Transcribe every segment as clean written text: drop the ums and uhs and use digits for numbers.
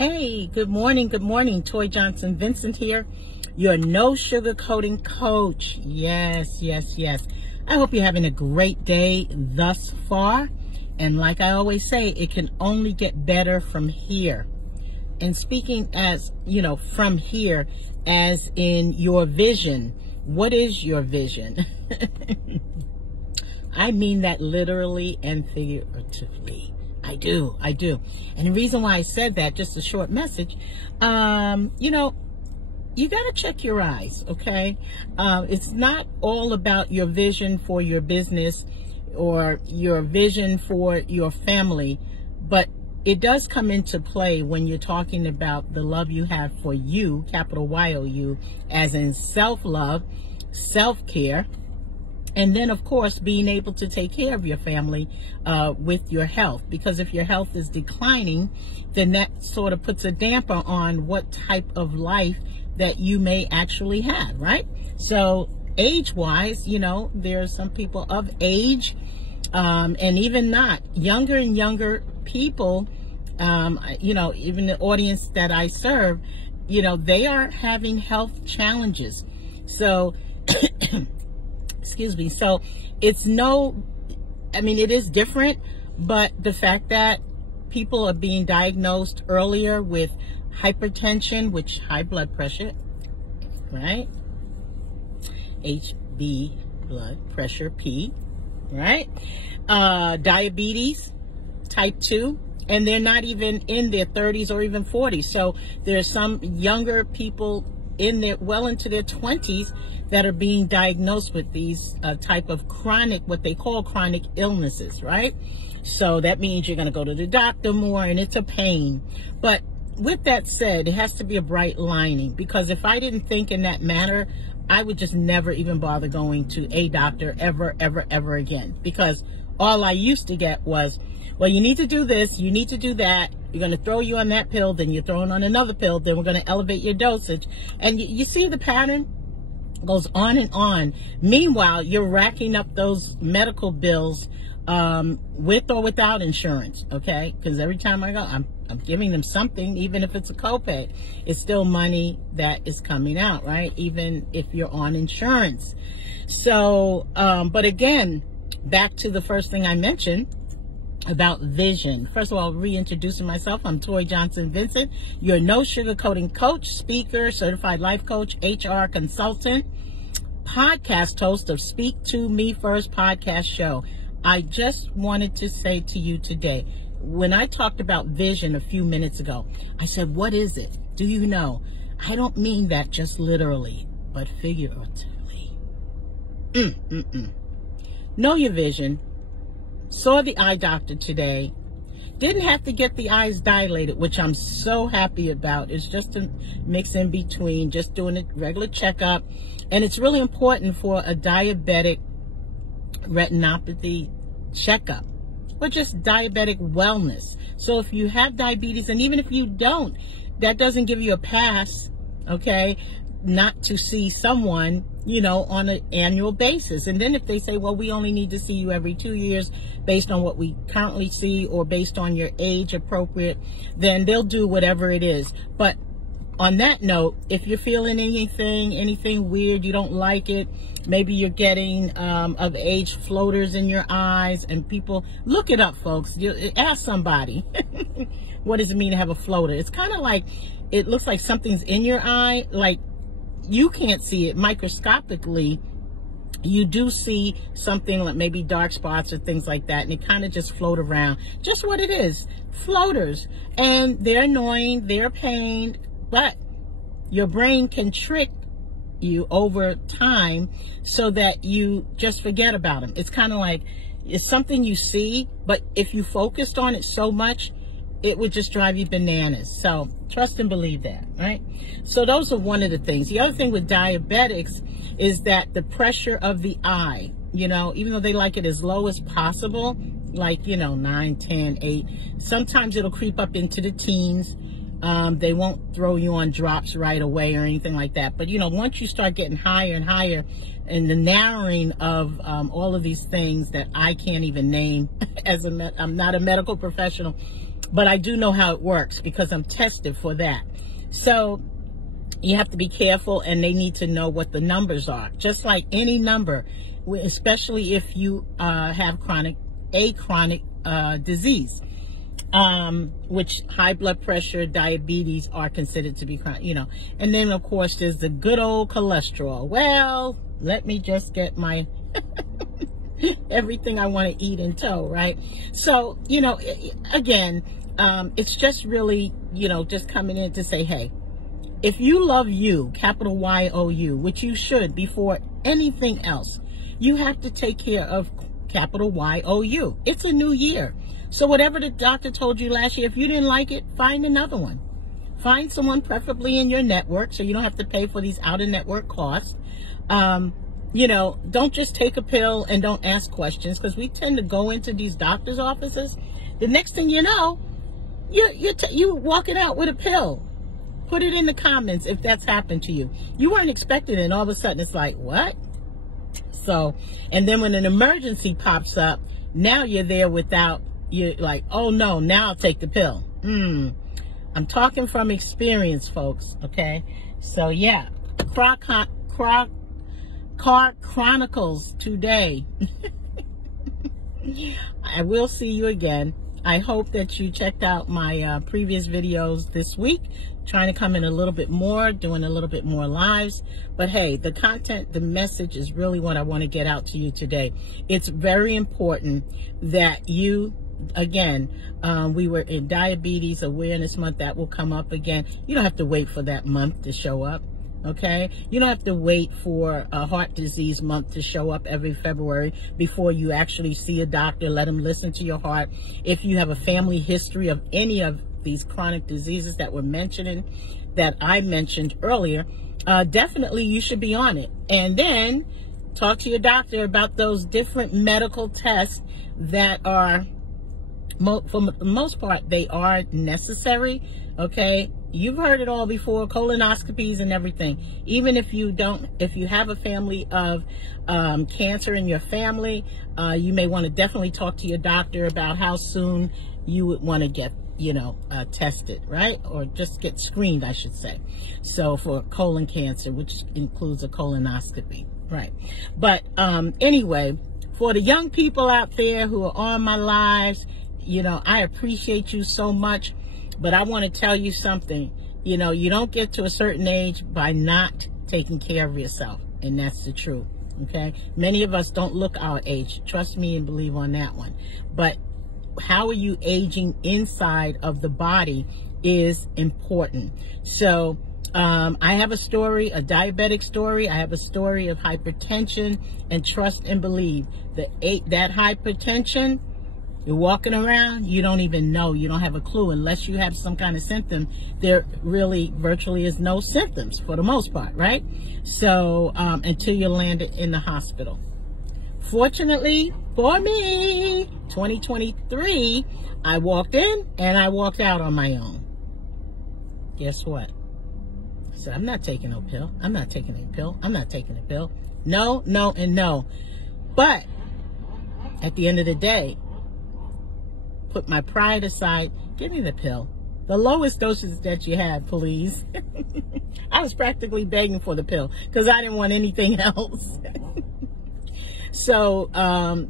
Hey, good morning. Toye Johnson-VINCENT here, your no sugarcoating coach. Yes. I hope you're having a great day thus far. And like I always say, it can only get better from here. And speaking as, from here, as in your vision, what is your vision? I mean that literally and figuratively. I do. And the reason why I said that, just a short message, you got to check your eyes, okay? It's not all about your vision for your business or your vision for your family, but it does come into play when you're talking about the love you have for you, capital Y-O-U, as in self-love, self-care, and then, of course, being able to take care of your family with your health. Because if your health is declining, then that sort of puts a damper on what type of life that you may actually have, right? So age-wise, there are some people of age, and even not, younger and younger people, even the audience that I serve, they are having health challenges. So excuse me. So it's it is different, but the fact that people are being diagnosed earlier with hypertension, which high blood pressure, right? HB, blood pressure, P, right? Diabetes, type 2, and they're not even in their 30s or even 40s. So there's some younger people well into their 20s that are being diagnosed with these type of what they call chronic illnesses, right? So that means you're going to go to the doctor more, and it's a pain. But with that said, it has to be a bright lining, because if I didn't think in that manner, I would just never even bother going to a doctor ever again. Because all I used to get was, well, you need to do this, you need to do that. You're going to throw you on that pill, then you're throwing on another pill, then we're going to elevate your dosage. And you see the pattern? Goes on and on. Meanwhile, you're racking up those medical bills with or without insurance, okay? Because every time I go, I'm giving them something, even if it's a copay. It's still money that is coming out, right? Even if you're on insurance. So, but again, back to the first thing I mentioned about vision. First of all, reintroducing myself. I'm Toye Johnson-VINCENT, your no sugarcoating coach, speaker, certified life coach, HR consultant, podcast host of Speak to Me First podcast show. I just wanted to say to you today, when I talked about vision a few minutes ago, I said, what is it? Do you know? I don't mean that just literally, but figuratively. Know your vision. Saw the eye doctor today. Didn't have to get the eyes dilated, which I'm so happy about. It's just a mix in between, just doing a regular checkup. And it's really important for a diabetic retinopathy checkup, or just diabetic wellness. So if you have diabetes, and even if you don't, that doesn't give you a pass, okay, not to see someone, on an annual basis. And then if they say, well, we only need to see you every 2 years based on what we currently see, or based on your age appropriate, then they'll do whatever it is. But on that note, if you're feeling anything weird, you don't like it, maybe you're getting of age floaters in your eyes, and people, look it up, folks. Ask somebody. What does it mean to have a floater? It's kind of like, it looks like something's in your eye, like you can't see it microscopically. You do see something like maybe dark spots or things like that, and it kind of just float around. Just what it is, floaters. And they're annoying, they're a pain, but your brain can trick you over time so that you just forget about them. It's kind of like, it's something you see, but if you focused on it so much, it would just drive you bananas. So trust and believe that, right? So those are one of the things. The other thing with diabetics is that the pressure of the eye, even though they like it as low as possible, like, 9, 10, 8, sometimes it'll creep up into the teens. They won't throw you on drops right away or anything like that. But, you know, once you start getting higher and higher, and the narrowing of all of these things that I can't even name I'm not a medical professional, but I do know how it works because I'm tested for that. So you have to be careful, and they need to know what the numbers are. Just like any number, especially if you have chronic disease, which high blood pressure, diabetes are considered to be chronic, you know. And then, of course, there's the good old cholesterol. Well, let me just get my everything I want to eat in tow, right? So, you know, again, it's just really, you know, just coming in to say, hey, if you love you, capital Y-O-U, which you should before anything else, you have to take care of capital Y-O-U. It's a new year. So whatever the doctor told you last year, if you didn't like it, find another one. Find someone preferably in your network so you don't have to pay for these out-of-network costs. You know, don't just take a pill and don't ask questions, because we tend to go into these doctor's offices. The next thing you know, you're walking out with a pill. Put it in the comments if that's happened to you. You weren't expecting it, and all of a sudden it's like, what? So, and then when an emergency pops up, now you're there without, you're like, oh no, now I'll take the pill. I'm talking from experience, folks, okay? So yeah, Car Chronicles today. I will see you again. I hope that you checked out my previous videos this week, trying to come in a little bit more, doing a little bit more lives. But hey, the content, the message is really what I want to get out to you today. It's very important that you, again, we were in Diabetes Awareness Month. That will come up again. You don't have to wait for that month to show up. Okay, you don't have to wait for a heart disease month to show up every February before you actually see a doctor. Let them listen to your heart. If you have a family history of any of these chronic diseases that we're mentioning, that I mentioned earlier, definitely you should be on it. And then talk to your doctor about those different medical tests that are, for the most part, they are necessary. Okay, you've heard it all before, colonoscopies and everything. Even if you don't, if you have a family of cancer in your family, you may want to definitely talk to your doctor about how soon you would want to get, you know, tested, right? Or just get screened, I should say. So for colon cancer, which includes a colonoscopy, right? But anyway, for the young people out there who are on my lives, you know, I appreciate you so much. But I want to tell you something, you know, you don't get to a certain age by not taking care of yourself. And that's the truth, okay? Many of us don't look our age. Trust me and believe on that one. But how are you aging inside of the body is important. So I have a story, a diabetic story. I have a story of hypertension, and trust and believe that hypertension, you're walking around, you don't even know, you don't have a clue unless you have some kind of symptom. There really virtually is no symptoms for the most part, right? So until you land in the hospital. Fortunately for me, 2023, I walked in and I walked out on my own. Guess what? I said, I'm not taking no pill. I'm not taking a pill. I'm not taking a pill. No, no, and no. But at the end of the day, put my pride aside, give me the pill. The lowest doses that you have, please. I was practically begging for the pill because I didn't want anything else. So,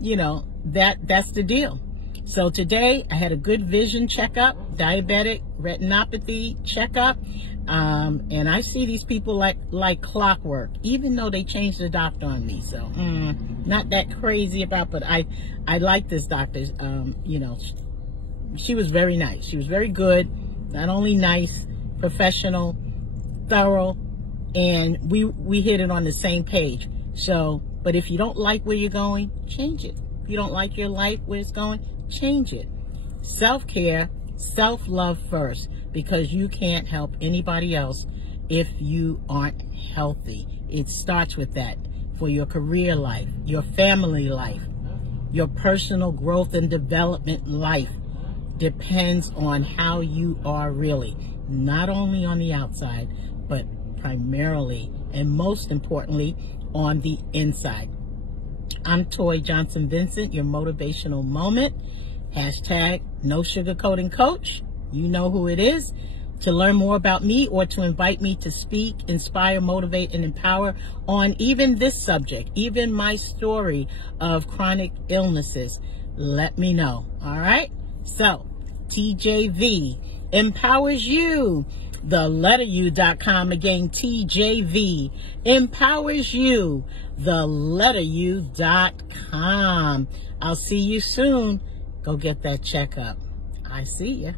you know, that's the deal. So today I had a good vision checkup, diabetic retinopathy checkup. And I see these people like clockwork, even though they changed the doctor on me. So, not that crazy about, but I like this doctor. You know, she was very nice. She was very good. Not only nice, professional, thorough, and we hit it on the same page. So, but if you don't like where you're going, change it. If you don't like your life, where it's going, change it. Self-care, self-love first, because you can't help anybody else if you aren't healthy. It starts with that for your career life, your family life, your personal growth and development life. depends on how you are really, not only on the outside, but primarily and most importantly on the inside. I'm Toye Johnson-VINCENT, your motivational moment. Hashtag no sugarcoating coach. You know who it is. To learn more about me or to invite me to speak, inspire, motivate, and empower on even this subject, even my story of chronic illnesses, let me know. All right? So, TJV empowers you. The letter U.com. Again, TJV empowers you. The letter U.com. I'll see you soon. Go get that checkup. I see ya.